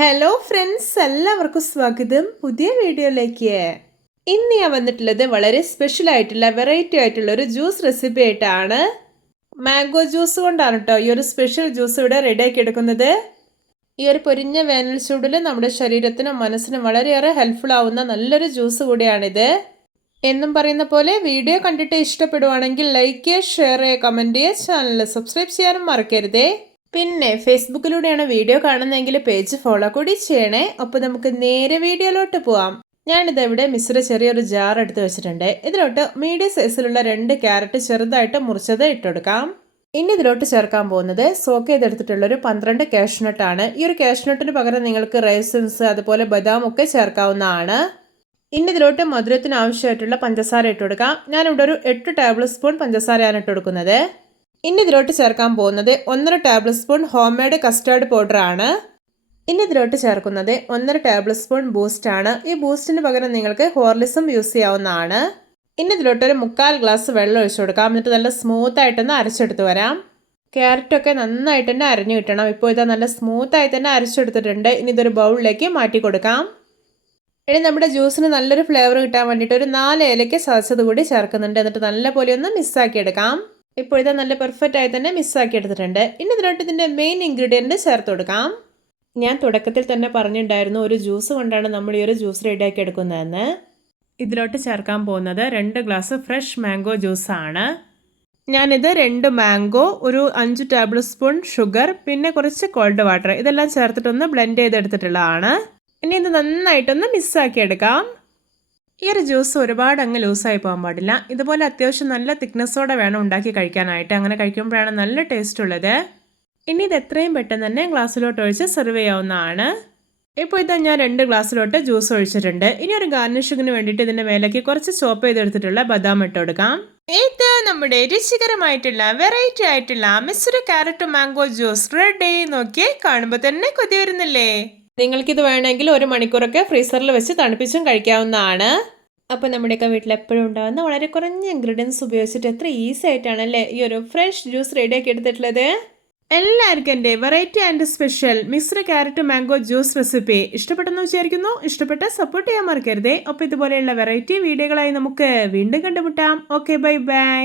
Hello friends, എല്ലാവർക്കും സ്വാഗതം പുതിയ വീഡിയോയിലേക്ക്. ഇന്ന് ഞാൻ വന്നിട്ടുള്ളത് വളരെ സ്പെഷ്യൽ ആയിട്ടുള്ള വെറൈറ്റി ആയിട്ടുള്ള ഒരു ജ്യൂസ് റെസിപ്പി ആയിട്ടാണ്. മാംഗോ ജ്യൂസ് കൊണ്ടാണ് കേട്ടോ ഈ ഒരു സ്പെഷ്യൽ ജ്യൂസ് ഇവിടെ റെഡിയാക്കി എടുക്കുന്നത്. ഈ ഒരു പൊരിഞ്ഞ വേനൽ ചൂടിൽ നമ്മുടെ ശരീരത്തിനും മനസ്സിനും വളരെയേറെ ഹെൽപ്ഫുൾ ആവുന്ന നല്ലൊരു ജ്യൂസ് കൂടിയാണിത്. എന്നും പറയുന്ന പോലെ വീഡിയോ കണ്ടിട്ട് ഇഷ്ടപ്പെടുവാണെങ്കിൽ ലൈക്ക് ചെയ്യുക, ഷെയർ ചെയ്യുക, കമൻറ്റ് ചെയ്യുക, ചാനൽ സബ്സ്ക്രൈബ് ചെയ്യാനും മറക്കരുതേ. പിന്നെ ഫേസ്ബുക്കിലൂടെയാണ് വീഡിയോ കാണുന്നതെങ്കിൽ പേജ് ഫോളോ കൂടി ചെയ്യണേ. അപ്പോൾ നമുക്ക് നേരെ വീഡിയോയിലോട്ട് പോവാം. ഞാനിത് ഇവിടെ മിശ്ര ചെറിയൊരു ജാർ എടുത്ത് വെച്ചിട്ടുണ്ട്. ഇതിലോട്ട് മീഡിയം സൈസിലുള്ള 2 ക്യാരറ്റ് ചെറുതായിട്ട് മുറിച്ചത് ഇട്ടുകൊടുക്കാം. ഇനി ഇതിലോട്ട് ചേർക്കാൻ പോകുന്നത് സോക്ക് ചെയ്തെടുത്തിട്ടുള്ളൊരു 12 കാഷ്നട്ടാണ്. ഈ ഒരു കാഷ്നട്ടിന് പകരം നിങ്ങൾക്ക് റൈസിൻസ് അതുപോലെ ബദാം ഒക്കെ ചേർക്കാവുന്നതാണ്. ഇനി ഇതിലോട്ട് മധുരത്തിന് ആവശ്യമായിട്ടുള്ള പഞ്ചസാര ഇട്ട് കൊടുക്കാം. ഞാനിവിടെ ഒരു 8 ടേബിൾ സ്പൂൺ പഞ്ചസാരയാണ് ഇട്ട് കൊടുക്കുന്നത്. ഇനി ഇതിലോട്ട് ചേർക്കാൻ പോകുന്നത് 1.5 table spoon home made custard powder ആണ്. ഇനി ഇതിലോട്ട് ചേർക്കുന്നത് 1.5 ടേബിൾ സ്പൂൺ ബൂസ്റ്റ് ആണ്. ഈ ബൂസ്റ്റിന് പകരം നിങ്ങൾക്ക് ഹോർലിക്സും യൂസ് ചെയ്യാവുന്നതാണ്. ഇനി ഇതിലോട്ട് ഒരു 1/4 ഗ്ലാസ് വെള്ളം ഒഴിച്ചു കൊടുക്കാം. എന്നിട്ട് നല്ല സ്മൂത്ത് ആയിട്ടൊന്ന് അരച്ചെടുത്ത് വരാം. ക്യാരറ്റൊക്കെ നന്നായിട്ട് തന്നെ അരഞ്ഞു കിട്ടണം. ഇപ്പോൾ ഇതാ നല്ല സ്മൂത്തായി തന്നെ അരച്ചെടുത്തിട്ടുണ്ട്. ഇനി ഇതൊരു ബൗളിലേക്ക് മാറ്റി കൊടുക്കാം. ഇനി നമ്മുടെ ജ്യൂസിന് നല്ലൊരു ഫ്ലേവർ കിട്ടാൻ വേണ്ടിയിട്ട് ഒരു 4 ഏലയ്ക്ക ചതച്ചത് കൂടി ചേർക്കുന്നുണ്ട്. എന്നിട്ട് നല്ലപോലെ ഒന്ന് മിക്സാക്കി എടുക്കാം. ഇപ്പോൾ ഇത് നല്ല പെർഫെക്റ്റ് ആയി തന്നെ മിക്സാക്കി എടുത്തിട്ടുണ്ട്. ഇനി ഇതിലോട്ട് ഇതിൻ്റെ മെയിൻ ഇൻഗ്രീഡിയൻറ്റ് ചേർത്ത് കൊടുക്കാം. ഞാൻ തുടക്കത്തിൽ തന്നെ പറഞ്ഞിട്ടുണ്ടായിരുന്നു ഒരു ജ്യൂസ് കൊണ്ടാണ് നമ്മൾ ഈ ഒരു ജ്യൂസ് റെഡിയാക്കി എടുക്കുന്നതെന്ന്. ഇതിലോട്ട് ചേർക്കാൻ പോകുന്നത് 2 ഗ്ലാസ് ഫ്രഷ് മാംഗോ ജ്യൂസാണ്. ഞാനിത് 2 മാംഗോ, ഒരു 5 ടേബിൾ സ്പൂൺ ഷുഗർ, പിന്നെ കുറച്ച് കോൾഡ് വാട്ടർ ഇതെല്ലാം ചേർത്തിട്ടൊന്ന് ബ്ലെൻഡ് ചെയ്തെടുത്തിട്ടുള്ളതാണ്. ഇനി ഇത് നന്നായിട്ടൊന്ന് മിക്സാക്കി എടുക്കാം. ഈ ഒരു ജ്യൂസ് ഒരുപാട് അങ്ങ് ലൂസായി പോകാൻ പാടില്ല. ഇതുപോലെ അത്യാവശ്യം നല്ല തിക്നെസ്സോടെ വേണം ഉണ്ടാക്കി കഴിക്കാനായിട്ട്. അങ്ങനെ കഴിക്കുമ്പോഴാണ് നല്ല ടേസ്റ്റ് ഉള്ളത്. ഇനി ഇത് എത്രയും പെട്ടെന്ന് തന്നെ ഗ്ലാസ്സിലോട്ട് ഒഴിച്ച് സെർവ് ചെയ്യാവുന്നതാണ്. ഇപ്പോൾ ഇതാ ഞാൻ 2 ഗ്ലാസ്സിലോട്ട് ജ്യൂസ് ഒഴിച്ചിട്ടുണ്ട്. ഇനി ഒരു ഗാർണിഷിങ്ങിന് വേണ്ടിയിട്ട് ഇതിൻ്റെ മേലേക്ക് കുറച്ച് ചോപ്പ് ചെയ്തെടുത്തിട്ടുള്ള ബദാം ഇട്ട് കൊടുക്കാം. ഇത് നമ്മുടെ രുചികരമായിട്ടുള്ള വെറൈറ്റി ആയിട്ടുള്ള mixed carrot mango juice ready. നോക്കി കാണുമ്പോൾ തന്നെ കൊതി വരുന്നില്ലേ? നിങ്ങൾക്കിത് വേണമെങ്കിൽ 1 മണിക്കൂറൊക്കെ ഫ്രീസറിൽ വെച്ച് തണുപ്പിച്ചും കഴിക്കാവുന്നതാണ്. അപ്പോൾ നമ്മുടെയൊക്കെ വീട്ടിൽ എപ്പോഴും ഉണ്ടാകുന്ന വളരെ കുറഞ്ഞ ഇൻഗ്രീഡിയൻസ് ഉപയോഗിച്ചിട്ട് എത്ര ഈസി ആയിട്ടാണല്ലേ ഈ ഒരു ഫ്രഷ് ജ്യൂസ് റെഡിയാക്കി എടുത്തിട്ടുള്ളത്. എല്ലാവർക്കും എൻ്റെ variety and special mixed carrot mango juice recipe ഇഷ്ടപ്പെട്ടെന്ന് വിചാരിക്കുന്നു. ഇഷ്ടപ്പെട്ട സപ്പോർട്ട് ചെയ്യാൻ മറക്കരുതേ. അപ്പോൾ ഇതുപോലെയുള്ള വെറൈറ്റി വീഡിയോകളായി നമുക്ക് വീണ്ടും കണ്ടുമുട്ടാം. Okay, bye bye.